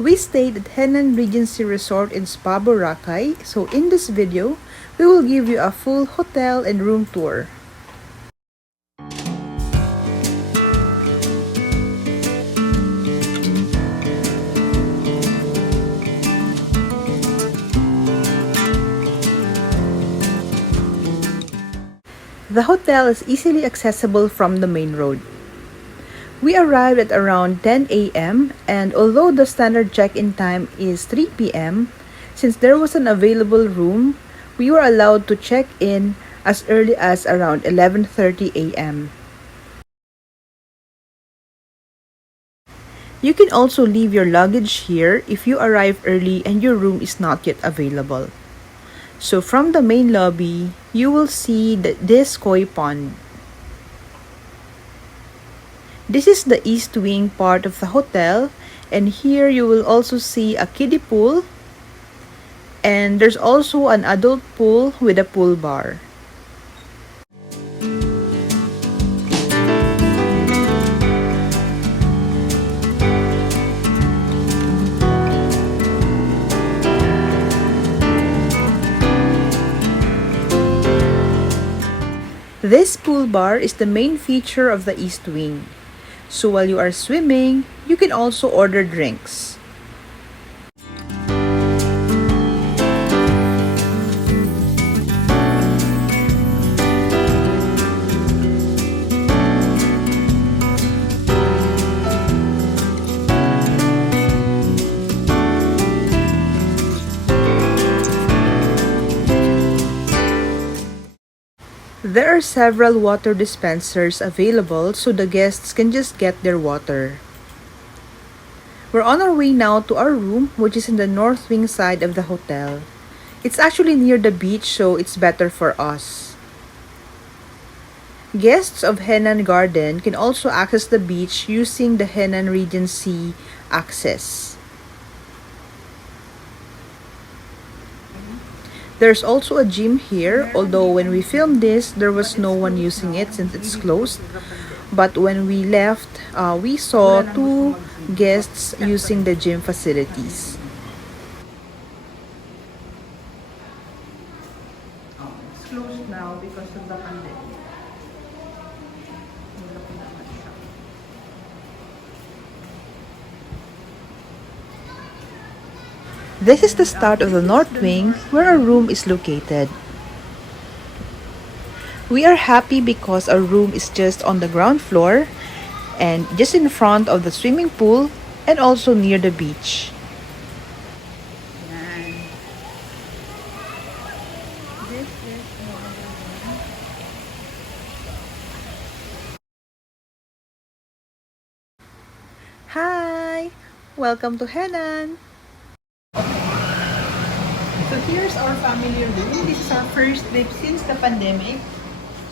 We stayed at Henann Regency Resort in Spa Boracay, so in this video, we will give you a full hotel and room tour. The hotel is easily accessible from the main road. We arrived at around 10 a.m. and although the standard check-in time is 3 p.m., since there was an available room, we were allowed to check in as early as around 11:30 a.m. You can also leave your luggage here if you arrive early and your room is not yet available. So from the main lobby, you will see this koi pond. This is the east wing part of the hotel, and here you will also see a kiddie pool, and there's also an adult pool with a pool bar. This pool bar is the main feature of the east wing. So while you are swimming, you can also order drinks. There are several water dispensers available so the guests can just get their water. We're on our way now to our room, which is in the north wing side of the hotel. It's actually near the beach, so it's better for us. Guests of Henann Garden can also access the beach using the Henann Regency access. There's also a gym here, although when we filmed this, there was no one using it since it's closed. But when we left, we saw two guests using the gym facilities. It's closed now because of the pandemic. This is the start of the north wing where our room is located. We are happy because our room is just on the ground floor and just in front of the swimming pool and also near the beach. Hi! Welcome to Henann! So here's our family room. This is our first trip since the pandemic.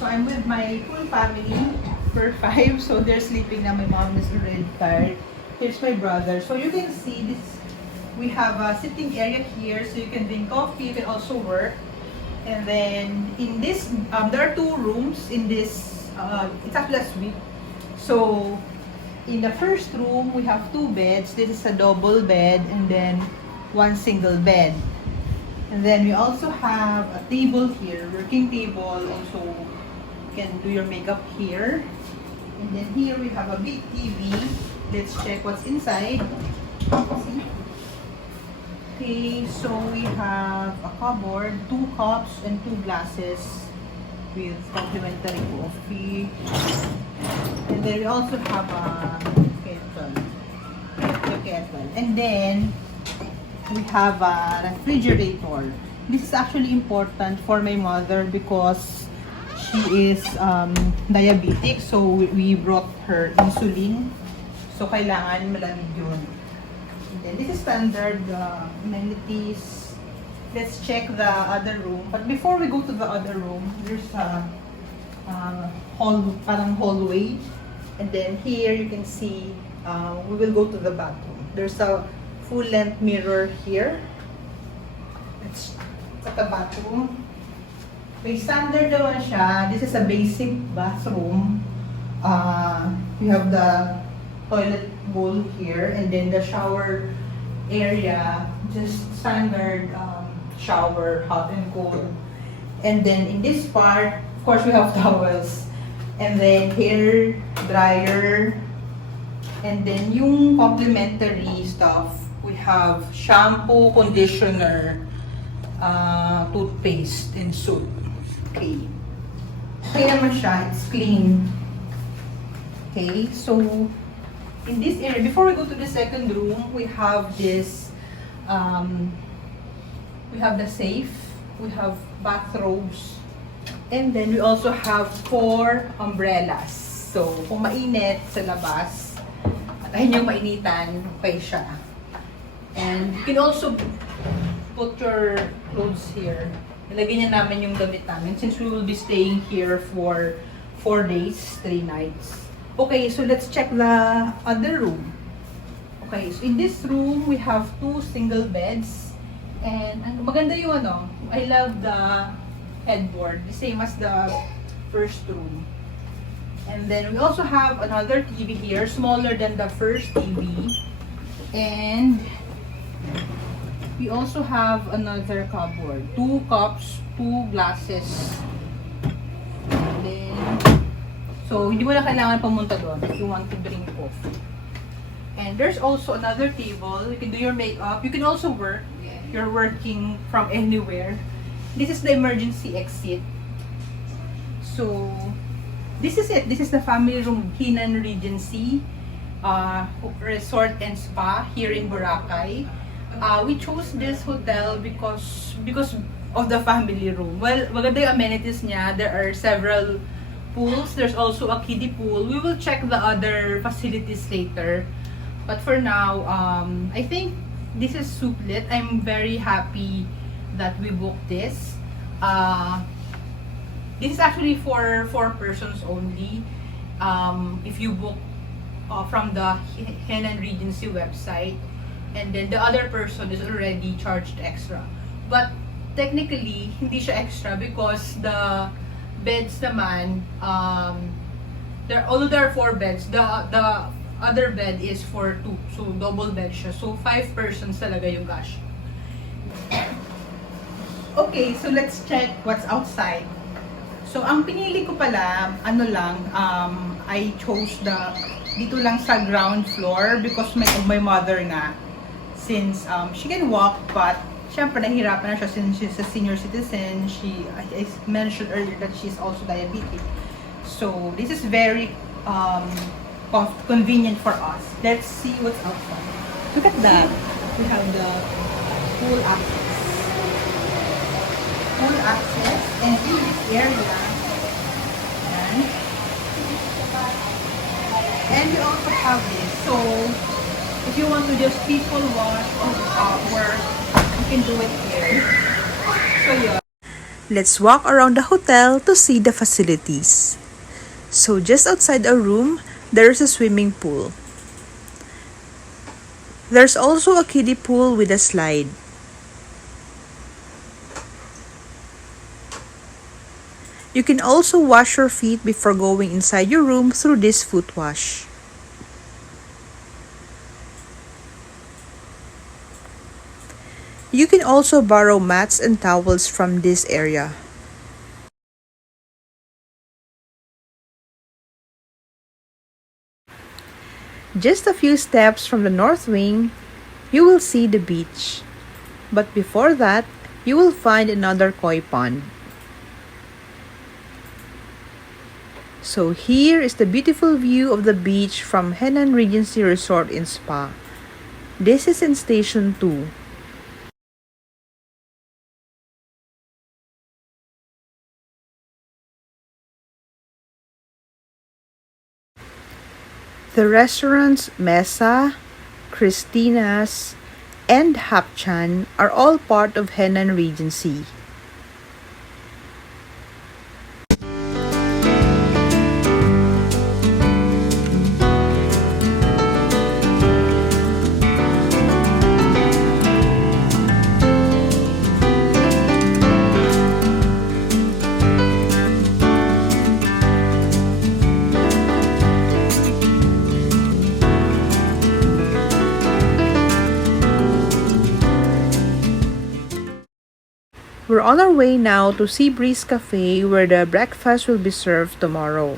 So I'm with my full family. We're 5, so they're sleeping now. My mom is already tired. Here's my brother. So you can see this. We have a sitting area here, so you can drink coffee. You can also work. And then in this, there are 2 rooms in this. It's actually a suite. So in the first room, we have 2 beds. This is a double bed, and then 1 single bed. And then we also have a table here, working table. Also, you can do your makeup here. And then here we have a big TV. Let's check what's inside. See? Okay, so we have a cupboard, 2 cups and 2 glasses with complimentary coffee. And then we also have a kettle. And then we have a refrigerator. This is actually important for my mother because she is diabetic, so we brought her insulin. So kailangan malamig yun. And then this is standard amenities. Let's check the other room. But before we go to the other room, there's a hallway. And then here you can see we will go to the bathroom. There's a full-length mirror here. It's at the bathroom. May standard naman siya. This is a basic bathroom. You have the toilet bowl here, and then the shower area, just standard shower, hot and cold. And then in this part, of course, we have towels. And then hair dryer. And then yung complimentary stuff, we have shampoo, conditioner, toothpaste, and soap. Okay. Okay naman siya. It's clean. Okay. So, in this area, before we go to the second room, we have this, we have the safe, we have bathrobes, and then we also have 4 umbrellas. So, kung mainit sa labas, at ayun yung mainitan, okay siya. And you can also put your clothes here. Nilagay niya namin yung damit namin since we will be staying here for 4 days, 3 nights. Okay, so let's check the other room. Okay, so in this room, we have 2 single beds. And maganda yung I love the headboard, the same as the first room. And then we also have another TV here, smaller than the first TV. And we also have another cupboard, 2 cups, 2 glasses. And then, so, hindi mo na kailangan pumunta doon if you want to drink coffee. And there's also another table. You can do your makeup. You can also work. You're working from anywhere. This is the emergency exit. So, this is it. This is the family room, Henann Regency Resort and Spa here in Boracay. We chose this hotel because of the family room. Well, maganda yung amenities niya. There are several pools. There's also a kiddie pool. We will check the other facilities later. But for now, I think this is suplit. I'm very happy that we booked this. This is actually for 4 persons only. If you book from the Henann Regency website, and then the other person is already charged extra. But technically, hindi siya extra because the beds naman, although there are 4 beds, the other bed is for 2, so double bed siya. So 5 persons talaga yung cash. Okay, so let's check what's outside. So ang pinili ko pala, I chose dito lang sa ground floor because my mother nga, since she can walk, but syempre, nahihirapan na siya since she's a senior citizen. I mentioned earlier that she's also diabetic. So, this is very convenient for us. Let's see what's outside. Look at that. We have the pool access. Pool access. And in this area, and we also have this. So, if you want to just people wash or work, can do it here. So yeah. Let's walk around the hotel to see the facilities. So just outside our room, there is a swimming pool. There's also a kiddie pool with a slide. You can also wash your feet before going inside your room through this foot wash. You can also borrow mats and towels from this area. Just a few steps from the north wing, you will see the beach. But before that, you will find another koi pond. So here is the beautiful view of the beach from Henann Regency Resort and Spa. This is in Station 2. The restaurants Mesa, Christina's, and Hapchan are all part of Henann Regency. We're on our way now to Sea Breeze Cafe where the breakfast will be served tomorrow.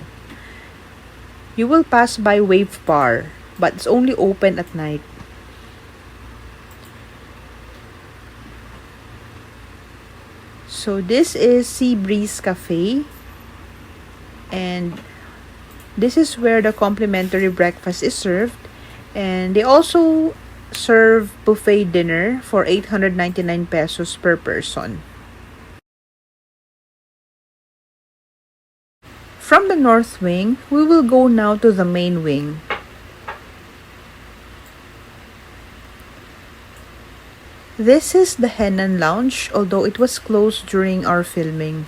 You will pass by Wave Bar, but it's only open at night. So this is Sea Breeze Cafe, and this is where the complimentary breakfast is served, and they also serve buffet dinner for 899 pesos per person. From the north wing, we will go now to the main wing. This is the Henann Lounge, although it was closed during our filming.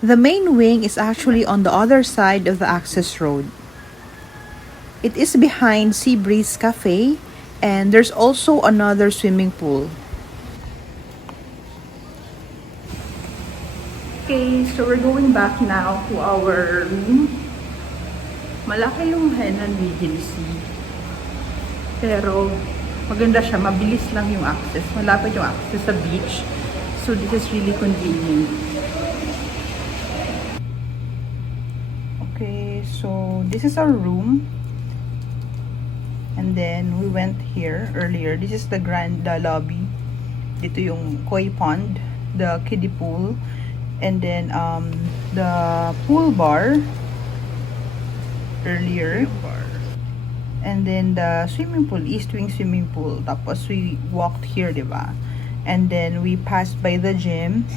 The main wing is actually on the other side of the access road. It is behind Sea Breeze Cafe, and there's also another swimming pool. Okay, so we're going back now to our room. Malaki yung Henann Regency. Pero maganda siya, mabilis lang yung access. Malapit yung access sa beach. So this is really convenient. Okay, so this is our room. And then we went here earlier. This is the lobby. Dito yung koi pond, the kiddie pool, and then the pool bar earlier. And then the swimming pool, east wing swimming pool. Tapos we walked here, diba? And then we passed by the gym,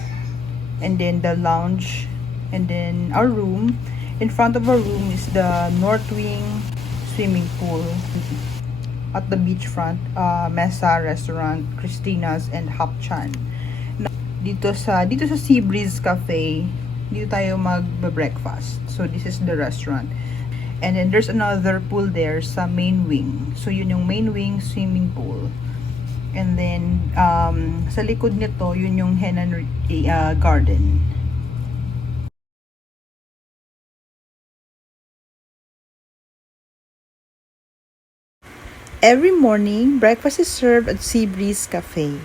and then the lounge, and then our room. In front of our room is the north wing swimming pool. At the beachfront, Mesa Restaurant, Christina's, and Hapchan. Dito sa Sea Breeze Cafe, dito tayo mag-breakfast. So this is the restaurant. And then there's another pool there sa main wing. So yun yung main wing swimming pool. And then sa likod nito, yun yung Henann Garden. Every morning, breakfast is served at Sea Breeze Cafe.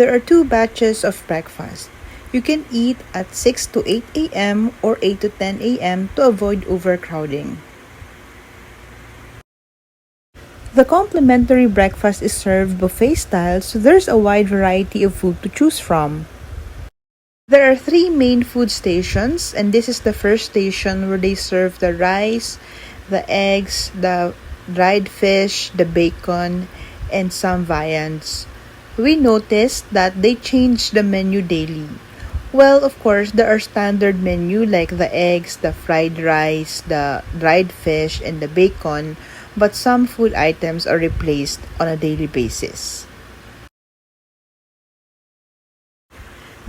There are 2 batches of breakfast. You can eat at 6 to 8 a.m. or 8 to 10 a.m. to avoid overcrowding. The complimentary breakfast is served buffet style, so there's a wide variety of food to choose from. There are 3 main food stations, and this is the first station where they serve the rice, the eggs, the dried fish, the bacon, and some viands. We noticed that they change the menu daily. Well, of course, there are standard menu like the eggs, the fried rice, the dried fish, and the bacon, but some food items are replaced on a daily basis.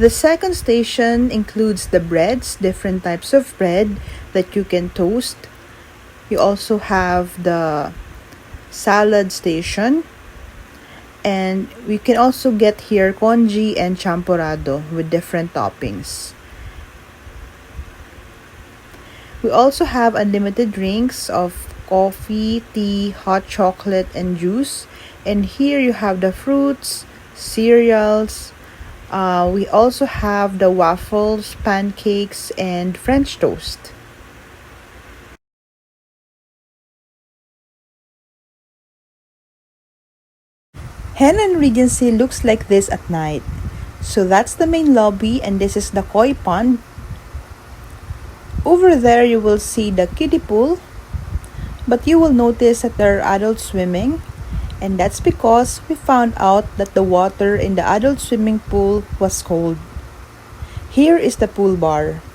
The second station includes the breads, different types of bread that you can toast. You also have the salad station, and we can also get here congee and champorado with different toppings. We also have unlimited drinks of coffee, tea, hot chocolate, and juice. And here you have the fruits, cereals. We also have the waffles, pancakes, and French toast. Henann Regency looks like this at night. So that's the main lobby, and this is the koi pond. Over there you will see the kiddie pool, but you will notice that there are adults swimming, and that's because we found out that the water in the adult swimming pool was cold. Here is the pool bar.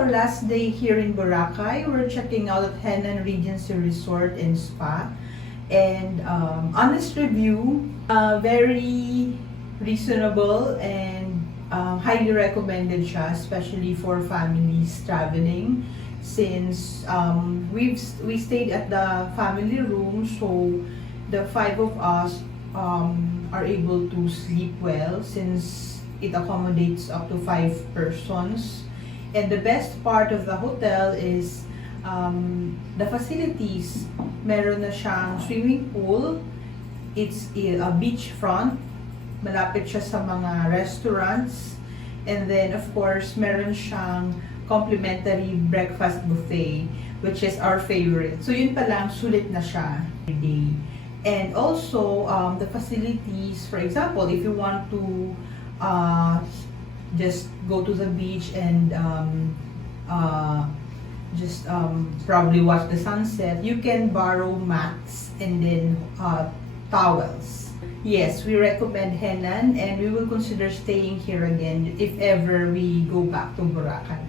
our last day here in Boracay. We're checking out at Henann Regency Resort and Spa. And honest review, very reasonable and highly recommended siya, especially for families traveling. Since we stayed at the family room, so the 5 of us are able to sleep well since it accommodates up to 5 persons. And the best part of the hotel is the facilities. Meron na siyang swimming pool. It's a beachfront. Malapit siya sa mga restaurants. And then, of course, meron siyang complimentary breakfast buffet, which is our favorite. So, yun pa lang, sulit na siya every day. And also, the facilities, for example, if you want to just go to the beach and just probably watch the sunset, you can borrow mats and then towels. Yes, we recommend Henann, and we will consider staying here again if ever we go back to Boracay.